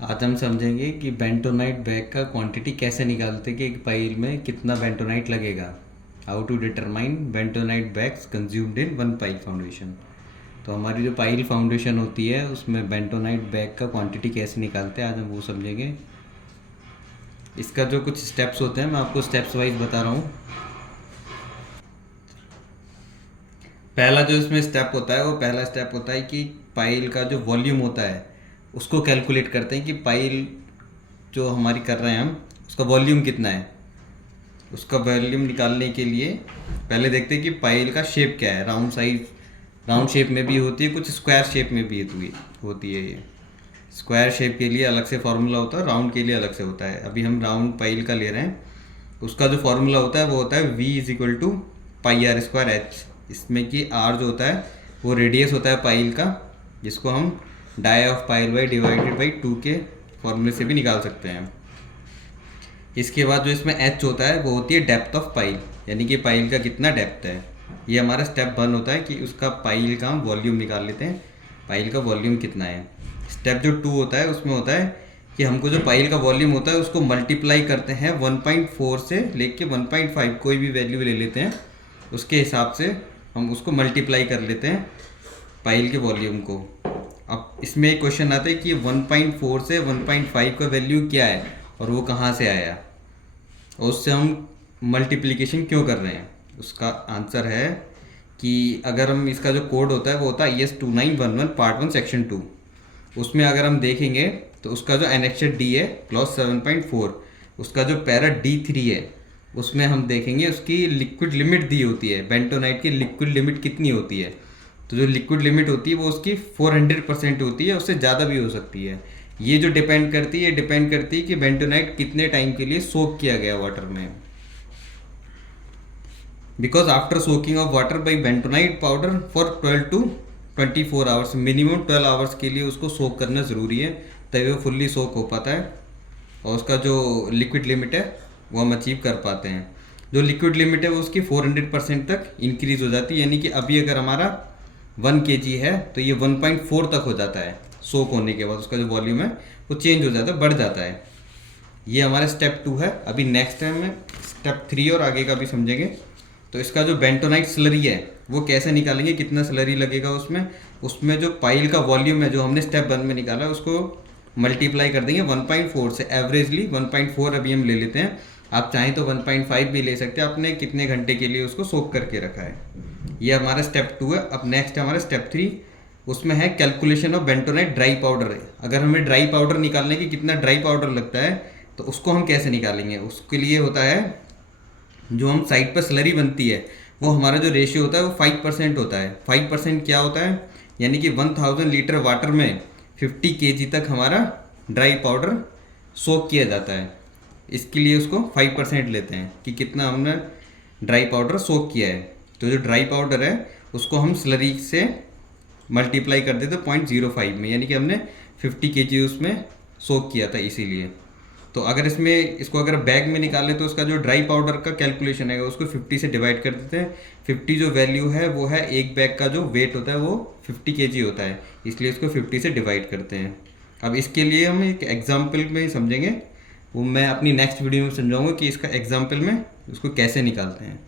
आज हम समझेंगे कि बेंटोनाइट बैग का क्वांटिटी कैसे निकालते कि एक पाइल में कितना बेंटोनाइट लगेगा। How to determine bentonite bags consumed in one pile foundation. तो हमारी जो पाइल फाउंडेशन होती है उसमें बेंटोनाइट बैग का क्वांटिटी कैसे निकालते हैं, आज हम वो समझेंगे। इसका जो कुछ स्टेप्स होते हैं मैं आपको स्टेप्स वाइज बता रहा हूँ। पहला जो इसमें स्टेप होता है वो पहला स्टेप होता है कि पाइल का जो वॉल्यूम होता है उसको कैलकुलेट करते हैं कि पाइल जो हमारी कर रहे हैं हम उसका वॉल्यूम कितना है। उसका वॉल्यूम निकालने के लिए पहले देखते हैं कि पाइल का शेप क्या है। राउंड साइज, राउंड शेप में भी होती है, कुछ स्क्वायर शेप में भी होती है। ये स्क्वायर शेप के लिए अलग से फार्मूला होता है, राउंड के लिए अलग से होता है। अभी हम राउंड पाइल का ले रहे हैं, उसका जो फार्मूला होता है वो होता है v is equal to pi r square h. इसमें कि r जो होता है वो रेडियस होता है पाइल का, जिसको हम dia of pile by divided by 2 के फॉर्मूले से भी निकाल सकते हैं। इसके बाद जो इसमें h होता है वो होती है डेप्थ ऑफ पाइल, यानी कि पाइल का कितना डेप्थ है। ये हमारा स्टेप 1 होता है कि उसका पाइल का हम वॉल्यूम निकाल लेते हैं, पाइल का वॉल्यूम कितना है। स्टेप जो 2 होता है उसमें होता है कि हमको जो पाइल का वॉल्यूम होता है उसको मल्टीप्लाई करते हैं 1.4 से लेके 1.5, कोई भी वैल्यू ले लेते हैं, उसके हिसाब से हम उसको मल्टीप्लाई कर लेते हैं पाइल के वॉल्यूम को। अब इसमें एक क्वेश्चन आता है कि 1.4 से 1.5 का वैल्यू क्या है और वो कहाँ से आया और उससे हम मल्टीप्लिकेशन क्यों कर रहे हैं। उसका आंसर है कि अगर हम इसका जो कोड होता है वो होता है ES2911 पार्ट 1 सेक्शन 2। उसमें अगर हम देखेंगे तो उसका जो एनेक्चर डी है क्लॉज 7.4, उसका जो पैरा D3 है उसमें हम देखेंगे उसकी लिक्विड लिमिट दी होती है। बेंटोनाइट की लिक्विड लिमिट कितनी होती है, तो जो लिक्विड लिमिट होती है वो उसकी 400% होती है, उससे ज़्यादा भी हो सकती है। ये जो डिपेंड करती है कि बेंटोनाइट कितने टाइम के लिए सोक किया गया वाटर में। Because after soaking of water by bentonite powder for 12 to 24 hours, minimum 12 hours के लिए उसको सोक करना ज़रूरी है, तभी वो फुल्ली सोक हो पाता है और उसका जो लिक्विड लिमिट है वो हम अचीव कर पाते हैं। जो लिक्विड लिमिट है वो उसकी 400% तक इंक्रीज़ हो जाती है, यानी कि अभी अगर हमारा 1 kg है तो ये 1.4 तक हो जाता है। सोक होने के बाद उसका जो वॉल्यूम है वो चेंज हो जाता है, बढ़ जाता है। ये हमारा स्टेप 2 है। अभी नेक्स्ट टाइम में स्टेप 3 और आगे का भी समझेंगे। तो इसका जो बेंटोनाइट स्लरी है वो कैसे निकालेंगे, कितना स्लरी लगेगा उसमें जो पाइल का वॉल्यूम है जो हमने स्टेप 1 में निकाला है उसको मल्टीप्लाई कर देंगे 1.4 से। एवरेजली 1.4 अभी हम ले लेते हैं, आप चाहें तो 1.5 भी ले सकते हैं। आपने कितने घंटे के लिए उसको सोक करके रखा है। ये हमारा स्टेप 2 है। अब नेक्स्ट हमारा स्टेप 3, उसमें है calculation of bentonite dry powder. अगर हमें ड्राई पाउडर निकालने की कितना ड्राई पाउडर लगता है तो उसको हम कैसे निकालेंगे। उसके लिए होता है जो हम साइड पर स्लरी बनती है वो हमारा जो रेशियो होता है वो 5% होता है। 5% क्या होता है, यानी कि 1000 लीटर वाटर में 50 kg तक हमारा ड्राई पाउडर सोक किया जाता है। इसके लिए उसको 5% लेते हैं कि कितना हमने ड्राई पाउडर सोक किया है। तो जो ड्राई पाउडर है उसको हम स्लरी से मल्टीप्लाई कर देते 0.05 में, यानी कि हमने 50 kg उसमें सोक किया था इसीलिए। तो अगर इसको अगर बैग में निकालें तो उसका जो ड्राई पाउडर का कैलकुलेशन है उसको 50 से डिवाइड कर देते हैं। 50 जो वैल्यू है वो है एक बैग का जो वेट होता है वो 50 kg होता है, इसलिए इसको 50 से डिवाइड करते हैं। अब इसके लिए हम एक एग्जाम्पल में समझेंगे, वो मैं अपनी नेक्स्ट वीडियो में समझाऊंगा कि इसका एग्जाम्पल में उसको कैसे निकालते हैं।